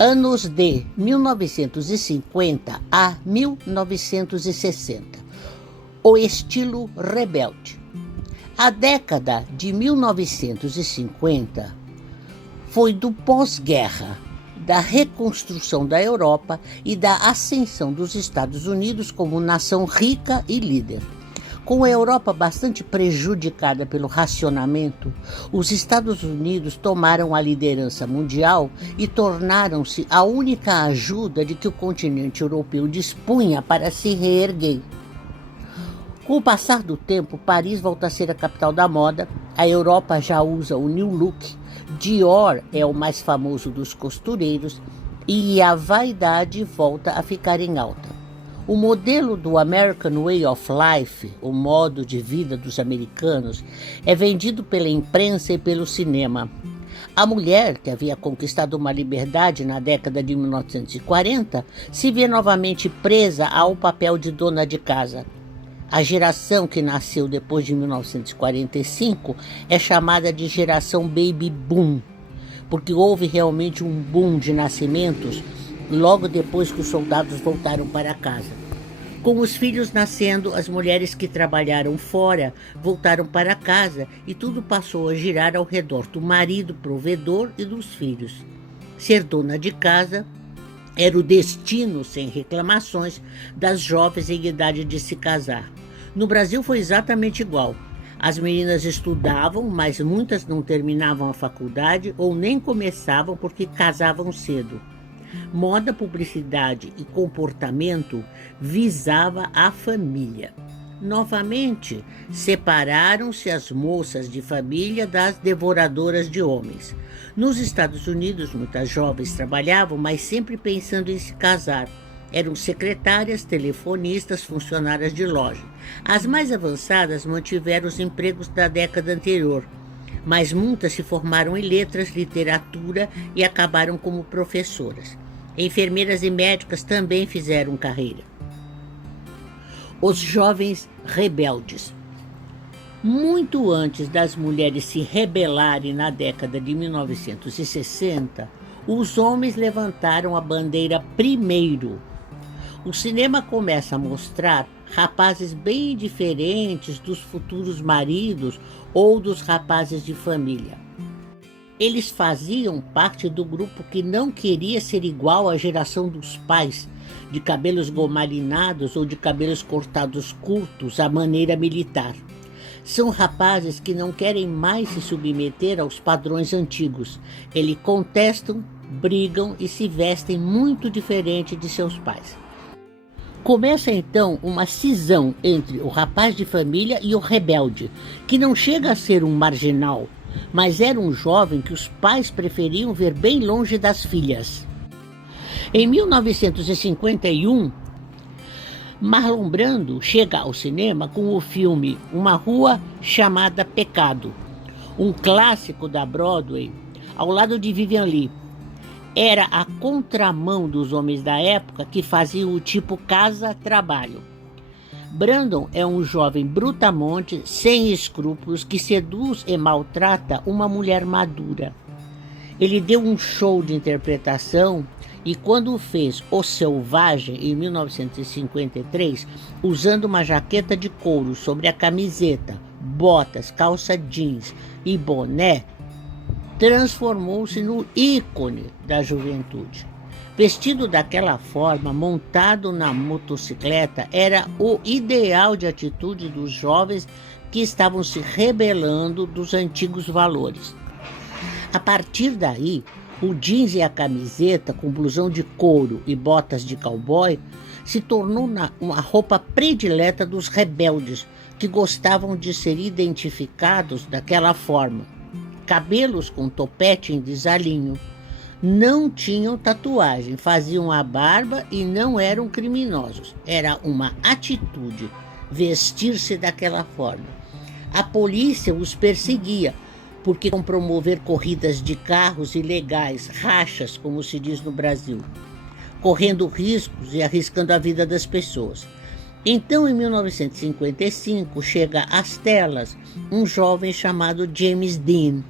Anos de 1950 a 1960. O estilo rebelde. A década de 1950 foi do pós-guerra, da reconstrução da Europa e da ascensão dos Estados Unidos como nação rica e líder. Com a Europa bastante prejudicada pelo racionamento, os Estados Unidos tomaram a liderança mundial e tornaram-se a única ajuda de que o continente europeu dispunha para se reerguer. Com o passar do tempo, Paris volta a ser a capital da moda, a Europa já usa o New Look, Dior é o mais famoso dos costureiros e a vaidade volta a ficar em alta. O modelo do American Way of Life, o modo de vida dos americanos, é vendido pela imprensa e pelo cinema. A mulher, que havia conquistado uma liberdade na década de 1940, se vê novamente presa ao papel de dona de casa. A geração que nasceu depois de 1945 é chamada de geração Baby Boom, porque houve realmente um boom de nascimentos logo depois que os soldados voltaram para casa. Com os filhos nascendo, as mulheres que trabalharam fora voltaram para casa e tudo passou a girar ao redor do marido provedor e dos filhos. Ser dona de casa era o destino, sem reclamações, das jovens em idade de se casar. No Brasil foi exatamente igual. As meninas estudavam, mas muitas não terminavam a faculdade ou nem começavam porque casavam cedo. Moda, publicidade e comportamento visava a família. Novamente, separaram-se as moças de família das devoradoras de homens. Nos Estados Unidos, muitas jovens trabalhavam, mas sempre pensando em se casar. Eram secretárias, telefonistas, funcionárias de loja. As mais avançadas mantiveram os empregos da década anterior, mas muitas se formaram em letras, literatura e acabaram como professoras. Enfermeiras e médicas também fizeram carreira. Os jovens rebeldes. Muito antes das mulheres se rebelarem na década de 1960, os homens levantaram a bandeira primeiro. O cinema começa a mostrar rapazes bem diferentes dos futuros maridos ou dos rapazes de família. Eles faziam parte do grupo que não queria ser igual à geração dos pais, de cabelos gomalinados ou de cabelos cortados curtos à maneira militar. São rapazes que não querem mais se submeter aos padrões antigos. Eles contestam, brigam e se vestem muito diferente de seus pais. Começa então uma cisão entre o rapaz de família e o rebelde, que não chega a ser um marginal, mas era um jovem que os pais preferiam ver bem longe das filhas. Em 1951, Marlon Brando chega ao cinema com o filme Uma Rua Chamada Pecado, um clássico da Broadway, ao lado de Vivien Leigh. Era a contramão dos homens da época que faziam o tipo casa-trabalho. Brandon é um jovem brutamonte, sem escrúpulos, que seduz e maltrata uma mulher madura. Ele deu um show de interpretação e quando fez O Selvagem, em 1953, usando uma jaqueta de couro sobre a camiseta, botas, calça jeans e boné, transformou-se no ícone da juventude. Vestido daquela forma, montado na motocicleta, era o ideal de atitude dos jovens que estavam se rebelando dos antigos valores. A partir daí, o jeans e a camiseta com blusão de couro e botas de cowboy se tornou uma roupa predileta dos rebeldes que gostavam de ser identificados daquela forma. Cabelos com topete em desalinho, não tinham tatuagem, faziam a barba e não eram criminosos. Era uma atitude vestir-se daquela forma. A polícia os perseguia, porque iam promover corridas de carros ilegais, rachas, como se diz no Brasil, correndo riscos e arriscando a vida das pessoas. Então, em 1955, chega às telas um jovem chamado James Dean.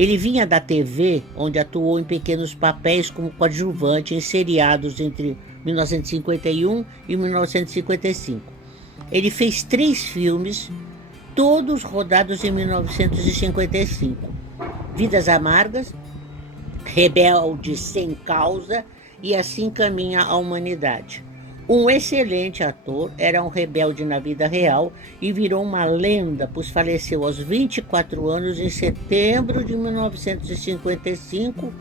Ele vinha da TV, onde atuou em pequenos papéis como coadjuvante em seriados entre 1951 e 1955. Ele fez 3 filmes, todos rodados em 1955. Vidas Amargas, Rebelde Sem Causa e Assim Caminha a Humanidade. Um excelente ator, era um rebelde na vida real e virou uma lenda, pois faleceu aos 24 anos em setembro de 1955,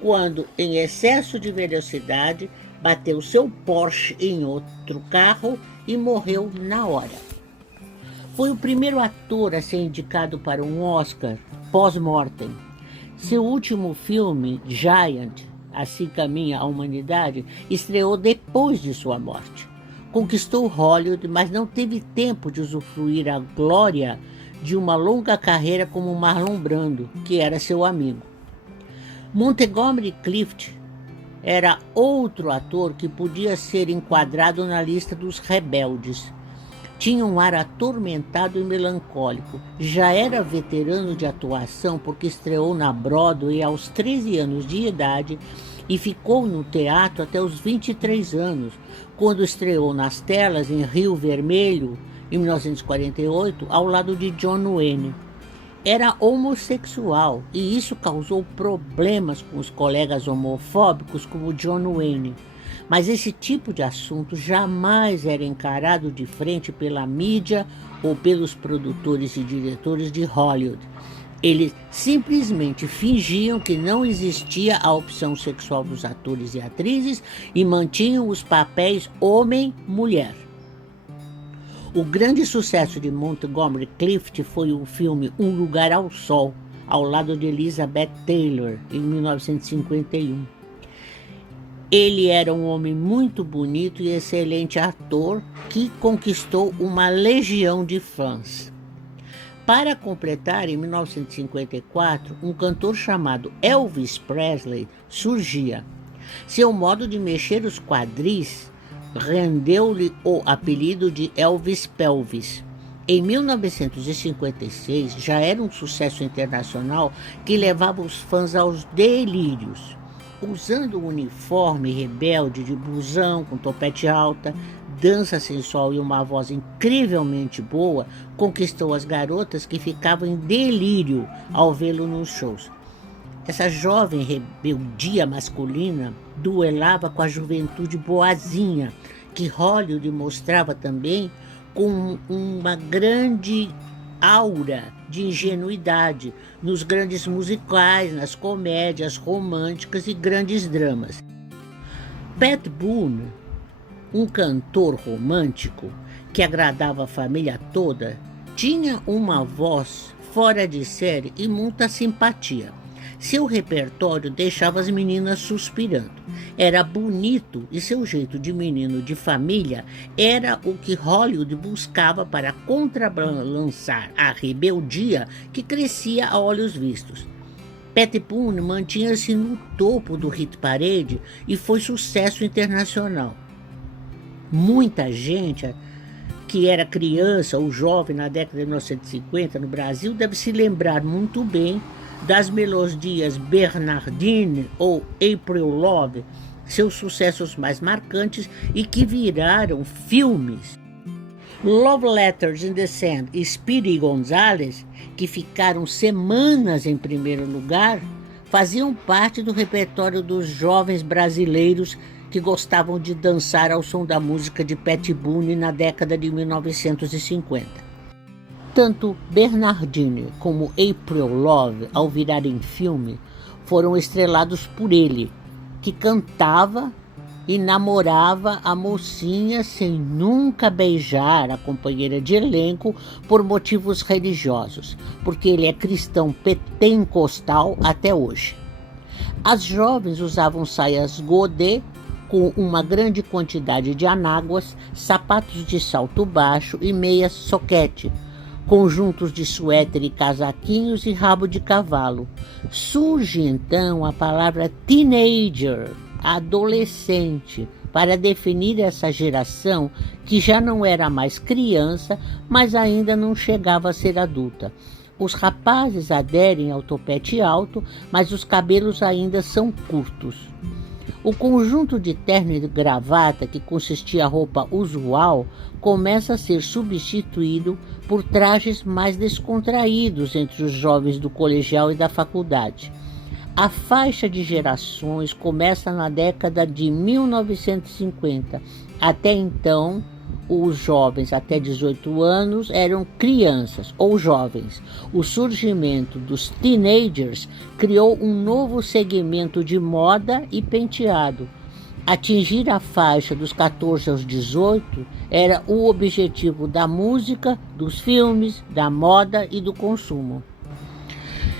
quando, em excesso de velocidade, bateu seu Porsche em outro carro e morreu na hora. Foi o primeiro ator a ser indicado para um Oscar pós-mortem. Seu último filme, Giant, Assim Caminha a Humanidade, estreou depois de sua morte. Conquistou Hollywood, mas não teve tempo de usufruir a glória de uma longa carreira como Marlon Brando, que era seu amigo. Montgomery Clift era outro ator que podia ser enquadrado na lista dos rebeldes. Tinha um ar atormentado e melancólico. Já era veterano de atuação porque estreou na Broadway aos 13 anos de idade e ficou no teatro até os 23 anos, quando estreou nas telas em Rio Vermelho, em 1948, ao lado de John Wayne. Era homossexual e isso causou problemas com os colegas homofóbicos como John Wayne. Mas esse tipo de assunto jamais era encarado de frente pela mídia ou pelos produtores e diretores de Hollywood. Eles simplesmente fingiam que não existia a opção sexual dos atores e atrizes e mantinham os papéis homem-mulher. O grande sucesso de Montgomery Clift foi o filme Um Lugar ao Sol, ao lado de Elizabeth Taylor, em 1951. Ele era um homem muito bonito e excelente ator que conquistou uma legião de fãs. Para completar, em 1954, um cantor chamado Elvis Presley surgia. Seu modo de mexer os quadris rendeu-lhe o apelido de Elvis Pelvis. Em 1956, já era um sucesso internacional que levava os fãs aos delírios. Usando um uniforme rebelde de blusão com topete alta, dança sensual e uma voz incrivelmente boa, conquistou as garotas que ficavam em delírio ao vê-lo nos shows. Essa jovem rebeldia masculina duelava com a juventude boazinha, que Hollywood mostrava também com uma grande aura de ingenuidade nos grandes musicais, nas comédias românticas e grandes dramas. Pat Boone, um cantor romântico que agradava a família toda, tinha uma voz fora de série e muita simpatia. Seu repertório deixava as meninas suspirando. Era bonito e seu jeito de menino de família era o que Hollywood buscava para contrabalançar a rebeldia que crescia a olhos vistos. Pat Boone mantinha-se no topo do hit parade e foi sucesso internacional. Muita gente que era criança ou jovem na década de 1950 no Brasil deve se lembrar muito bem das melodias Bernardine ou April Love, seus sucessos mais marcantes e que viraram filmes. Love Letters in the Sand e Speedy Gonzales, que ficaram semanas em primeiro lugar, faziam parte do repertório dos jovens brasileiros que gostavam de dançar ao som da música de Pat Boone na década de 1950. Tanto Bernardine como April Love, ao virarem filme, foram estrelados por ele, que cantava e namorava a mocinha sem nunca beijar a companheira de elenco por motivos religiosos, porque ele é cristão pentecostal até hoje. As jovens usavam saias godê com uma grande quantidade de anáguas, sapatos de salto baixo e meias soquete, conjuntos de suéter e casaquinhos e rabo de cavalo. Surge então a palavra teenager, adolescente, para definir essa geração que já não era mais criança, mas ainda não chegava a ser adulta. Os rapazes aderem ao topete alto, mas os cabelos ainda são curtos. O conjunto de terno e gravata, que consistia a roupa usual, começa a ser substituído por trajes mais descontraídos entre os jovens do colegial e da faculdade. A faixa de gerações começa na década de 1950. Até então, os jovens até 18 anos eram crianças ou jovens. O surgimento dos teenagers criou um novo segmento de moda e penteado. Atingir a faixa dos 14 aos 18 era o objetivo da música, dos filmes, da moda e do consumo.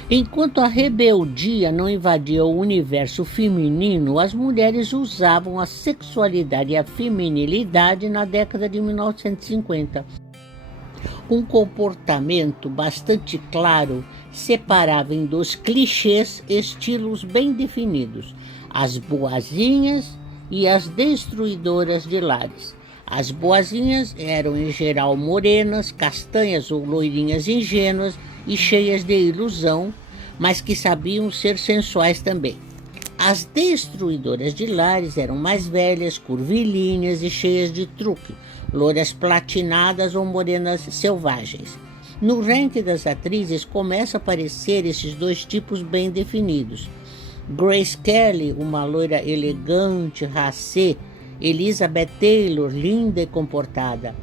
Enquanto a rebeldia não invadia o universo feminino, as mulheres usavam a sexualidade e a feminilidade na década de 1950. Um comportamento bastante claro separava em dois clichês estilos bem definidos: as boazinhas e as destruidoras de lares. As boazinhas eram em geral morenas, castanhas ou loirinhas ingênuas e cheias de ilusão, mas que sabiam ser sensuais também. As destruidoras de lares eram mais velhas, curvilíneas e cheias de truque, louras platinadas ou morenas selvagens. No ranking das atrizes começam a aparecer esses dois tipos bem definidos. Grace Kelly, uma loira elegante, racê. Elizabeth Taylor, linda e comportada.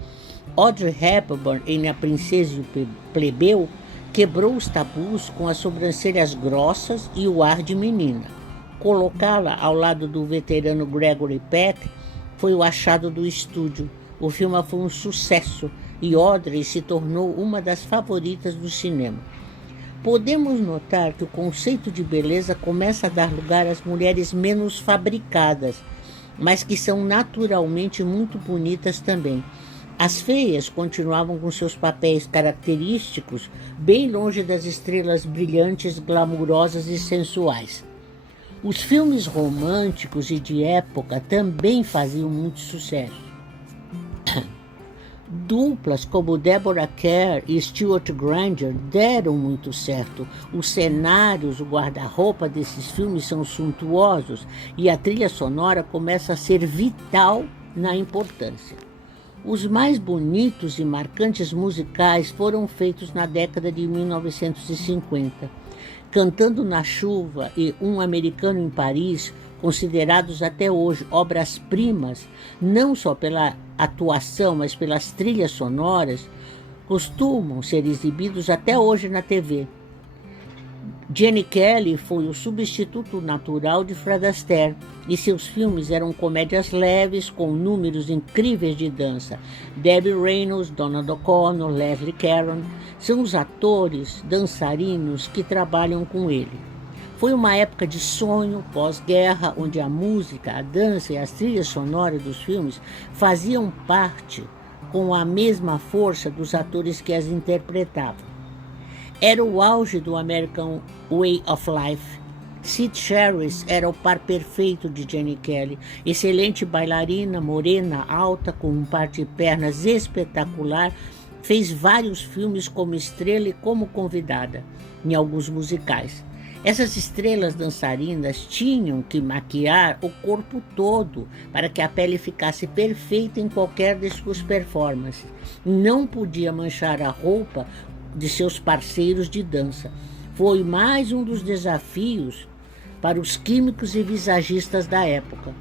Audrey Hepburn, em A Princesa e o Plebeu, quebrou os tabus com as sobrancelhas grossas e o ar de menina. Colocá-la ao lado do veterano Gregory Peck foi o achado do estúdio. O filme foi um sucesso e Audrey se tornou uma das favoritas do cinema. Podemos notar que o conceito de beleza começa a dar lugar às mulheres menos fabricadas, mas que são naturalmente muito bonitas também. As feias continuavam com seus papéis característicos, bem longe das estrelas brilhantes, glamourosas e sensuais. Os filmes românticos e de época também faziam muito sucesso. Duplas como Deborah Kerr e Stuart Granger deram muito certo. Os cenários, o guarda-roupa desses filmes são suntuosos e a trilha sonora começa a ser vital na importância. Os mais bonitos e marcantes musicais foram feitos na década de 1950. Cantando na Chuva e Um Americano em Paris, considerados até hoje obras-primas, não só pela atuação, mas pelas trilhas sonoras, costumam ser exibidos até hoje na TV. Gene Kelly foi o substituto natural de Fred Astaire e seus filmes eram comédias leves com números incríveis de dança. Debbie Reynolds, Donald O'Connor, Leslie Caron são os atores dançarinos que trabalham com ele. Foi uma época de sonho pós-guerra, onde a música, a dança e as trilhas sonoras dos filmes faziam parte com a mesma força dos atores que as interpretavam. Era o auge do American Way of Life. Sid Charisse era o par perfeito de Gene Kelly, excelente bailarina, morena, alta, com um par de pernas espetacular, fez vários filmes como estrela e como convidada, em alguns musicais. Essas estrelas dançarinas tinham que maquiar o corpo todo para que a pele ficasse perfeita em qualquer de suas performances. Não podia manchar a roupa de seus parceiros de dança. Foi mais um dos desafios para os químicos e visagistas da época.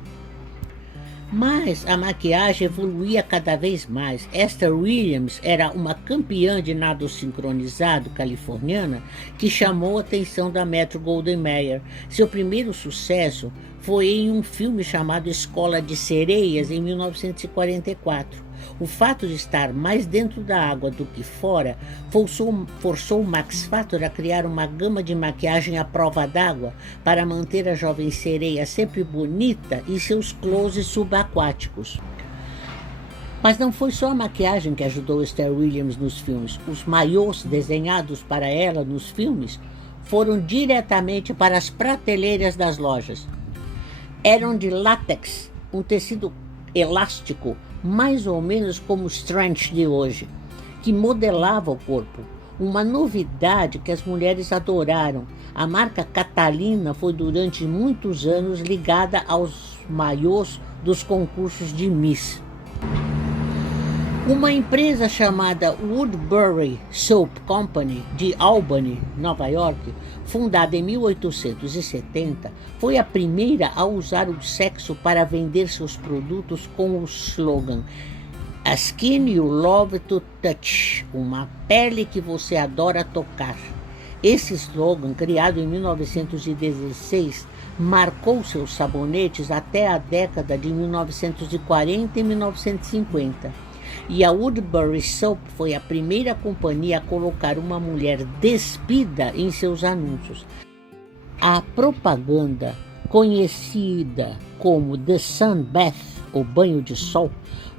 Mas a maquiagem evoluía cada vez mais. Esther Williams era uma campeã de nado sincronizado californiana que chamou a atenção da Metro-Goldwyn-Mayer. Seu primeiro sucesso foi em um filme chamado Escola de Sereias, em 1944. O fato de estar mais dentro da água do que fora forçou o Max Factor a criar uma gama de maquiagem à prova d'água para manter a jovem sereia sempre bonita e seus closes subaquáticos. Mas não foi só a maquiagem que ajudou Esther Williams nos filmes. Os maiôs desenhados para ela nos filmes foram diretamente para as prateleiras das lojas. Eram de látex, um tecido elástico, mais ou menos como os trench de hoje, que modelava o corpo. Uma novidade que as mulheres adoraram. A marca Catalina foi durante muitos anos ligada aos maiôs dos concursos de Miss. Uma empresa chamada Woodbury Soap Company, de Albany, Nova York, fundada em 1870, foi a primeira a usar o sexo para vender seus produtos com o slogan "A skin you love to touch", uma pele que você adora tocar. Esse slogan, criado em 1916, marcou seus sabonetes até a década de 1940 e 1950. E a Woodbury Soap foi a primeira companhia a colocar uma mulher despida em seus anúncios. A propaganda, conhecida como The Sun Bath, o banho de sol,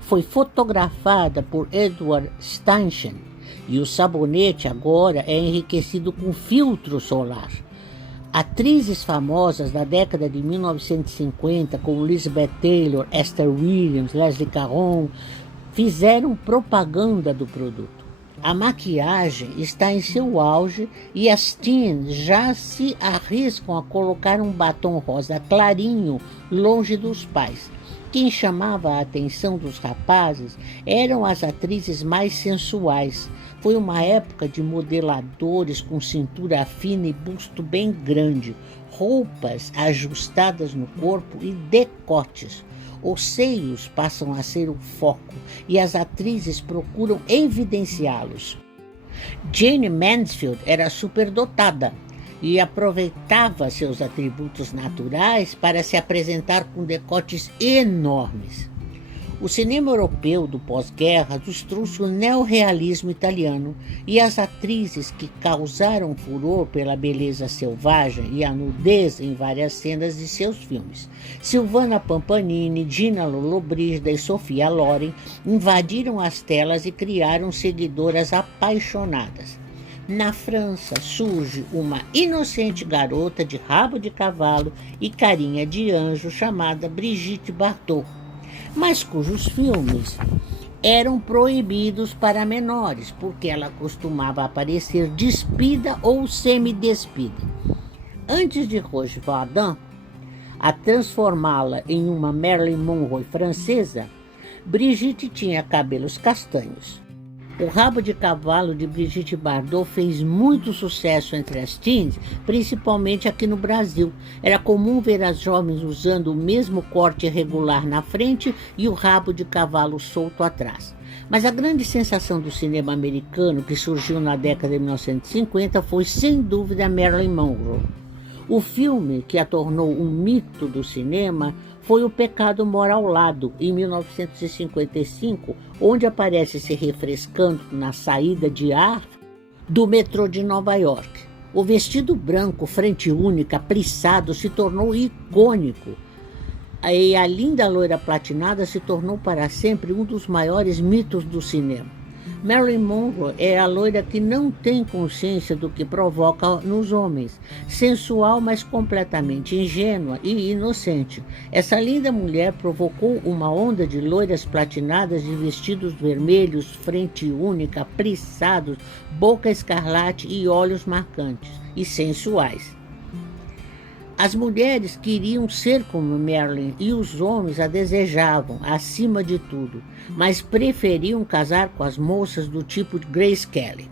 foi fotografada por Edward Steichen, e o sabonete agora é enriquecido com filtro solar. Atrizes famosas da década de 1950, como Elizabeth Taylor, Esther Williams, Leslie Caron, fizeram propaganda do produto. A maquiagem está em seu auge e as teens já se arriscam a colocar um batom rosa clarinho longe dos pais. Quem chamava a atenção dos rapazes eram as atrizes mais sensuais. Foi uma época de modeladores com cintura fina e busto bem grande, roupas ajustadas no corpo e decotes. Os seios passam a ser o foco e as atrizes procuram evidenciá-los. Jane Mansfield era superdotada e aproveitava seus atributos naturais para se apresentar com decotes enormes. O cinema europeu do pós-guerra nos trouxe o neorrealismo italiano e as atrizes que causaram furor pela beleza selvagem e a nudez em várias cenas de seus filmes. Silvana Pampanini, Gina Lollobrigida e Sophia Loren invadiram as telas e criaram seguidoras apaixonadas. Na França surge uma inocente garota de rabo de cavalo e carinha de anjo chamada Brigitte Bardot, mas cujos filmes eram proibidos para menores, porque ela costumava aparecer despida ou semidespida. Antes de Roger Vadim a transformá-la em uma Marilyn Monroe francesa, Brigitte tinha cabelos castanhos. O rabo de cavalo de Brigitte Bardot fez muito sucesso entre as teens, principalmente aqui no Brasil. Era comum ver as jovens usando o mesmo corte irregular na frente e o rabo de cavalo solto atrás. Mas a grande sensação do cinema americano, que surgiu na década de 1950, foi sem dúvida Marilyn Monroe. O filme que a tornou um mito do cinema foi O Pecado Mora ao Lado, em 1955, onde aparece se refrescando na saída de ar do metrô de Nova York. O vestido branco, frente única, plissado, se tornou icônico. E a linda loira platinada se tornou para sempre um dos maiores mitos do cinema. Marilyn Monroe é a loira que não tem consciência do que provoca nos homens, sensual, mas completamente ingênua e inocente. Essa linda mulher provocou uma onda de loiras platinadas de vestidos vermelhos, frente única, plissados, boca escarlate e olhos marcantes e sensuais. As mulheres queriam ser como Marilyn e os homens a desejavam, acima de tudo, mas preferiam casar com as moças do tipo de Grace Kelly.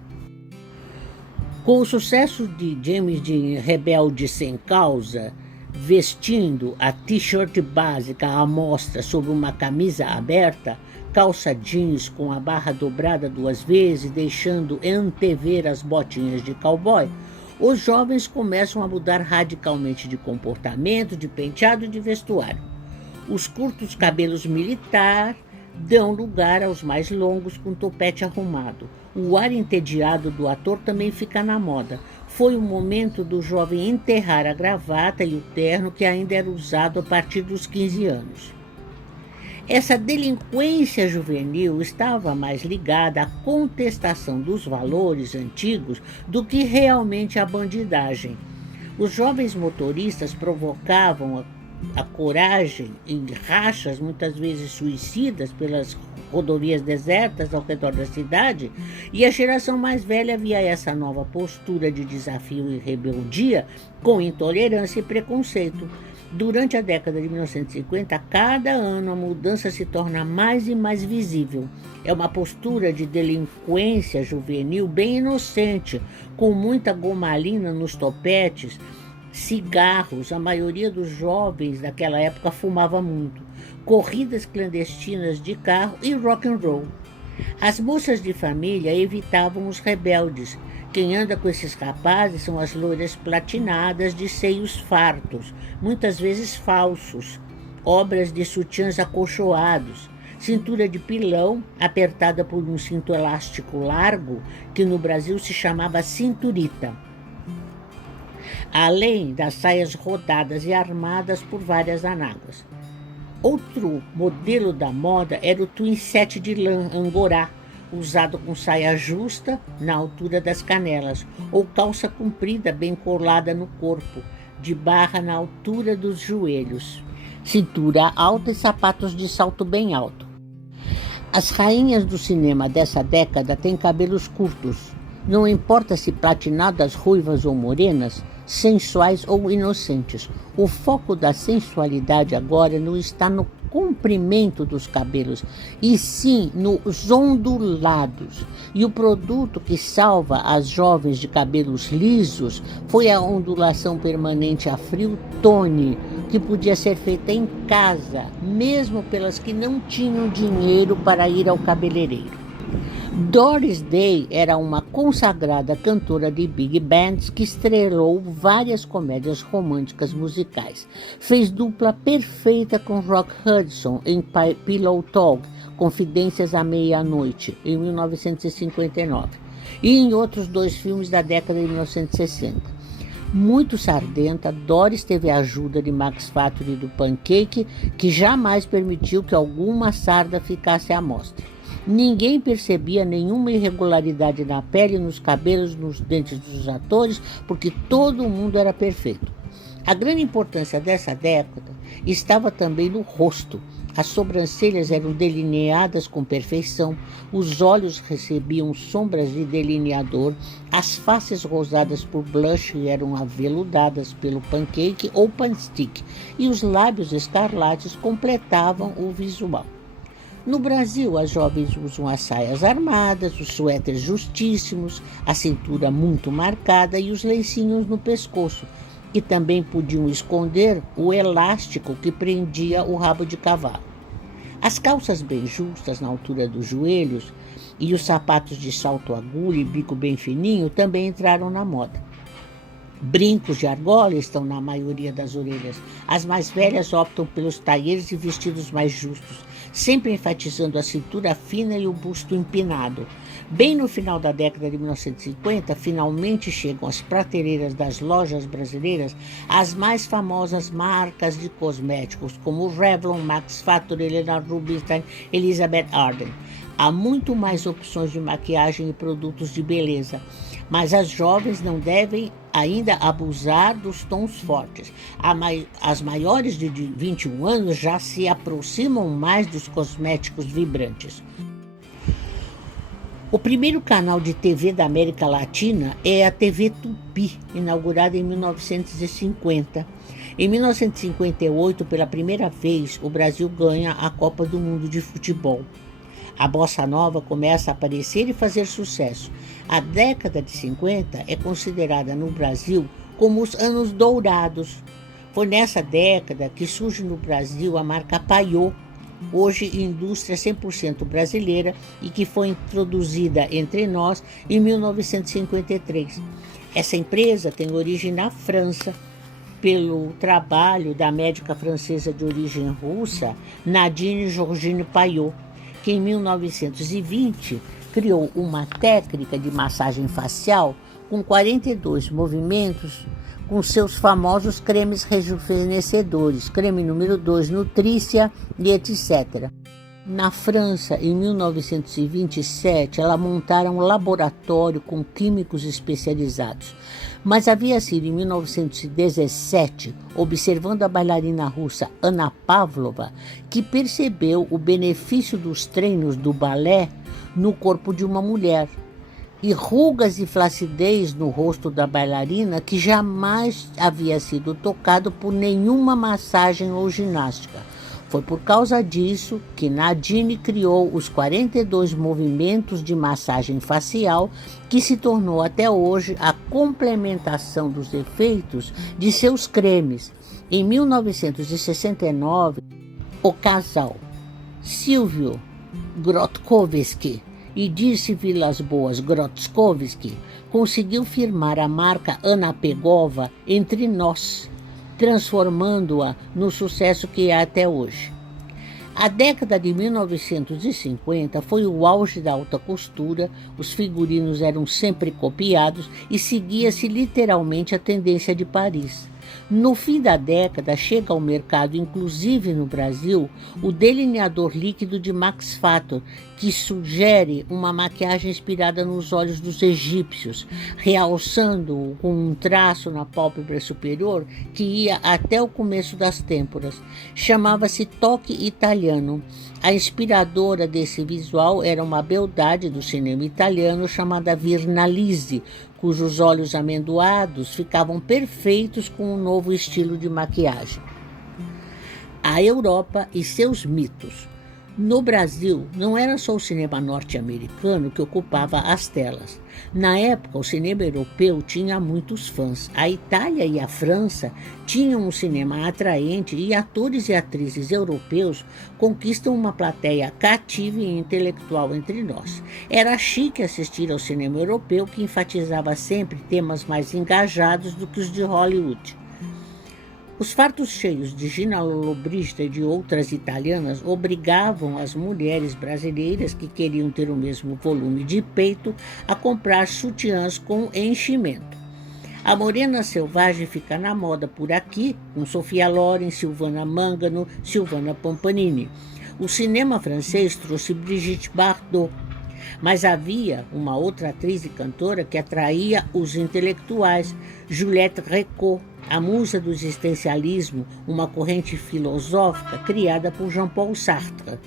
Com o sucesso de James Dean rebelde sem causa, vestindo a t-shirt básica à mostra sobre uma camisa aberta, calça jeans com a barra dobrada 2 vezes, deixando antever as botinhas de cowboy, os jovens começam a mudar radicalmente de comportamento, de penteado e de vestuário. Os curtos cabelos militar dão lugar aos mais longos com topete arrumado. O ar entediado do ator também fica na moda. Foi o momento do jovem enterrar a gravata e o terno que ainda era usado a partir dos 15 anos. Essa delinquência juvenil estava mais ligada à contestação dos valores antigos do que realmente à bandidagem. Os jovens motoristas provocavam a coragem em rachas, muitas vezes suicidas, pelas rodovias desertas ao redor da cidade, e a geração mais velha via essa nova postura de desafio e rebeldia com intolerância e preconceito. Durante a década de 1950, a cada ano a mudança se torna mais e mais visível. É uma postura de delinquência juvenil bem inocente, com muita gomalina nos topetes, cigarros. A maioria dos jovens daquela época fumava muito, corridas clandestinas de carro e rock and roll. As moças de família evitavam os rebeldes. Quem anda com esses rapazes são as loiras platinadas de seios fartos, muitas vezes falsos, obras de sutiãs acolchoados, cintura de pilão apertada por um cinto elástico largo, que no Brasil se chamava cinturita, além das saias rodadas e armadas por várias anáguas. Outro modelo da moda era o twinset de lã angorá, usado com saia justa na altura das canelas, ou calça comprida bem colada no corpo, de barra na altura dos joelhos, cintura alta e sapatos de salto bem alto. As rainhas do cinema dessa década têm cabelos curtos, não importa se platinadas, ruivas ou morenas, sensuais ou inocentes. O foco da sensualidade agora não está no comprimento dos cabelos, e sim nos ondulados. E o produto que salva as jovens de cabelos lisos foi a ondulação permanente a frio Tone, que podia ser feita em casa, mesmo pelas que não tinham dinheiro para ir ao cabeleireiro. Doris Day era uma consagrada cantora de big bands que estrelou várias comédias românticas musicais. Fez dupla perfeita com Rock Hudson em Pillow Talk, Confidências à Meia-Noite, em 1959, e em outros 2 filmes da década de 1960. Muito sardenta, Doris teve a ajuda de Max Factory do Pancake, que jamais permitiu que alguma sarda ficasse à mostra. Ninguém percebia nenhuma irregularidade na pele, nos cabelos, nos dentes dos atores, porque todo mundo era perfeito. A grande importância dessa década estava também no rosto. As sobrancelhas eram delineadas com perfeição, os olhos recebiam sombras de delineador, as faces rosadas por blush eram aveludadas pelo Pancake ou Panstick, e os lábios escarlates completavam o visual. No Brasil, as jovens usam as saias armadas, os suéteres justíssimos, a cintura muito marcada e os lencinhos no pescoço, que também podiam esconder o elástico que prendia o rabo de cavalo. As calças bem justas na altura dos joelhos e os sapatos de salto agulha e bico bem fininho também entraram na moda. Brincos de argola estão na maioria das orelhas. As mais velhas optam pelos tailleres e vestidos mais justos, sempre enfatizando a cintura fina e o busto empinado. Bem no final da década de 1950, finalmente chegam às prateleiras das lojas brasileiras as mais famosas marcas de cosméticos, como Revlon, Max Factor, Helena Rubinstein, Elizabeth Arden. Há muito mais opções de maquiagem e produtos de beleza, mas as jovens não devem ainda abusar dos tons fortes. As maiores de 21 anos já se aproximam mais dos cosméticos vibrantes. O primeiro canal de TV da América Latina é a TV Tupi, inaugurada em 1950. Em 1958, pela primeira vez, o Brasil ganha a Copa do Mundo de Futebol. A bossa nova começa a aparecer e fazer sucesso. A década de 50 é considerada no Brasil como os anos dourados. Foi nessa década que surge no Brasil a marca Paiô, hoje indústria 100% brasileira e que foi introduzida entre nós em 1953. Essa empresa tem origem na França, pelo trabalho da médica francesa de origem russa, Nadine Georgine Paiô, que em 1920 criou uma técnica de massagem facial com 42 movimentos, com seus famosos cremes rejuvenescedores, creme número 2, Nutrícia e etc. Na França, em 1927, ela montaram um laboratório com químicos especializados. Mas havia sido em 1917, observando a bailarina russa Anna Pavlova, que percebeu o benefício dos treinos do balé no corpo de uma mulher, e rugas e flacidez no rosto da bailarina que jamais havia sido tocado por nenhuma massagem ou ginástica. Foi por causa disso que Nadine criou os 42 movimentos de massagem facial, que se tornou até hoje a complementação dos efeitos de seus cremes. Em 1969, o casal Silvio Grotkovski e Dirce Villas-Boas-Grotkovski conseguiu firmar a marca Anna Pegova entre nós, transformando-a no sucesso que é até hoje. A década de 1950 foi o auge da alta costura, os figurinos eram sempre copiados e seguia-se literalmente a tendência de Paris. No fim da década, chega ao mercado, inclusive no Brasil, o delineador líquido de Max Factor, que sugere uma maquiagem inspirada nos olhos dos egípcios, realçando-o com um traço na pálpebra superior que ia até o começo das têmporas. Chamava-se toque italiano. A inspiradora desse visual era uma beldade do cinema italiano chamada Virnalise, cujos olhos amendoados ficavam perfeitos com um novo estilo de maquiagem. A Europa e seus mitos. No Brasil, não era só o cinema norte-americano que ocupava as telas. Na época, o cinema europeu tinha muitos fãs. A Itália e a França tinham um cinema atraente e atores e atrizes europeus conquistam uma plateia cativa e intelectual entre nós. Era chique assistir ao cinema europeu, que enfatizava sempre temas mais engajados do que os de Hollywood. Os fartos cheios de Gina Lollobrigida e de outras italianas obrigavam as mulheres brasileiras que queriam ter o mesmo volume de peito a comprar sutiãs com enchimento. A morena selvagem fica na moda por aqui, com Sophia Loren, Silvana Mangano, Silvana Pampanini. O cinema francês trouxe Brigitte Bardot, mas havia uma outra atriz e cantora que atraía os intelectuais, Juliette Recaud, a musa do existencialismo, uma corrente filosófica criada por Jean-Paul Sartre.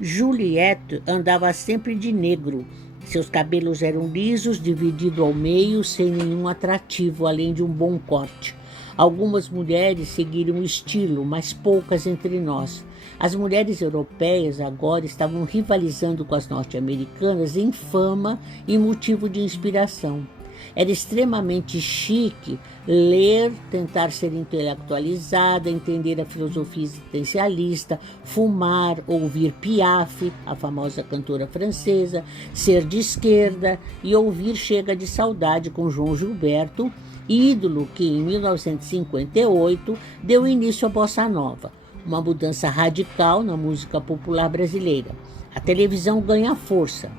Juliette andava sempre de negro. Seus cabelos eram lisos, divididos ao meio, sem nenhum atrativo, além de um bom corte. Algumas mulheres seguiram o estilo, mas poucas entre nós. As mulheres europeias agora estavam rivalizando com as norte-americanas em fama e motivo de inspiração. Era extremamente chique ler, tentar ser intelectualizada, entender a filosofia existencialista, fumar, ouvir Piaf, a famosa cantora francesa, ser de esquerda e ouvir Chega de Saudade com João Gilberto, ídolo que em 1958 deu início à bossa nova, uma mudança radical na música popular brasileira. A televisão ganha força.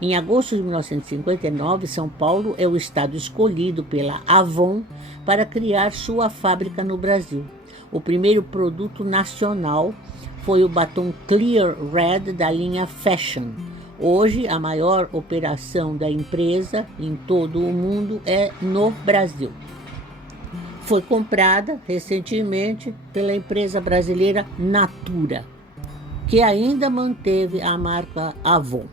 Em agosto de 1959, São Paulo é o estado escolhido pela Avon para criar sua fábrica no Brasil. O primeiro produto nacional foi o batom Clear Red da linha Fashion. Hoje, a maior operação da empresa em todo o mundo é no Brasil. Foi comprada recentemente pela empresa brasileira Natura, que ainda manteve a marca Avon.